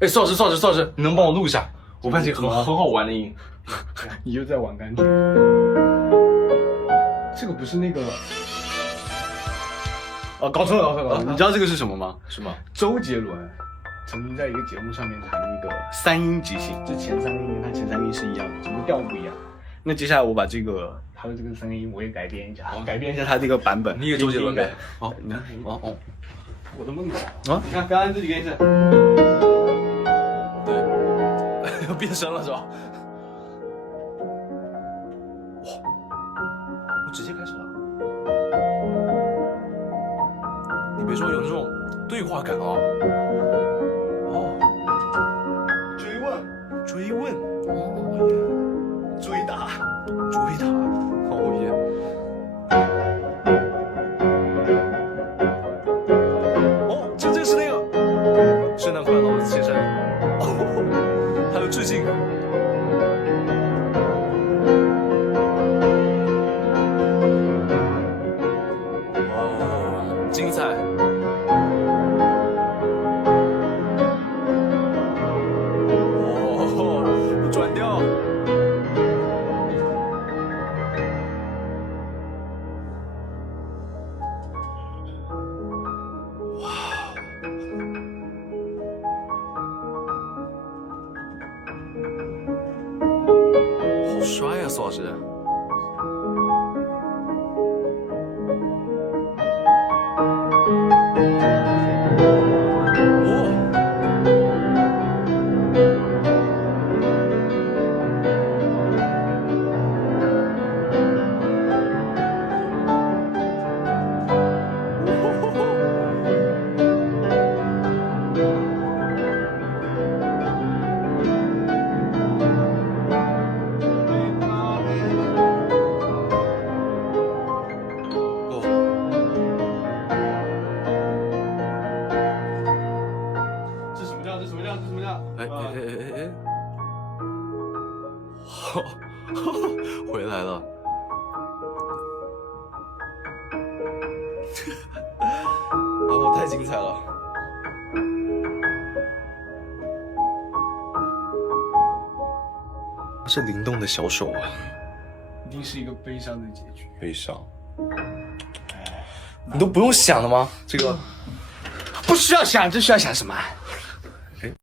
哎，邵老师，你能帮我录一下？我发现很好玩的音。你又在玩感觉。这个不是那个。哦，搞错了。你知道这个是什么吗？什么？周杰伦曾经在一个节目上面弹一个三音即兴，这前三个音跟他前三个音是一样的，只不过调不一样。那接下来我把这个他的这个三个音我也改编一下，改编一下他这个版本。你也周杰伦呗？好，你看，哦，我的梦想啊！你看，表演自己给你试。对，要变声了是吧？哇，我直接开始了。你别说，有那种对话感啊。哦，追问，哦耶，追打，哦耶。哦，这是那个圣诞快乐，老子先生。哦，还有致敬。哦，精彩。哦，转调。好帅啊，苏老师！这什么调？哎，回来了。我太精彩了。是灵动的小手啊，一定是一个悲伤的结局。悲伤。你都不用想了吗？这个不需要想，这需要想什么？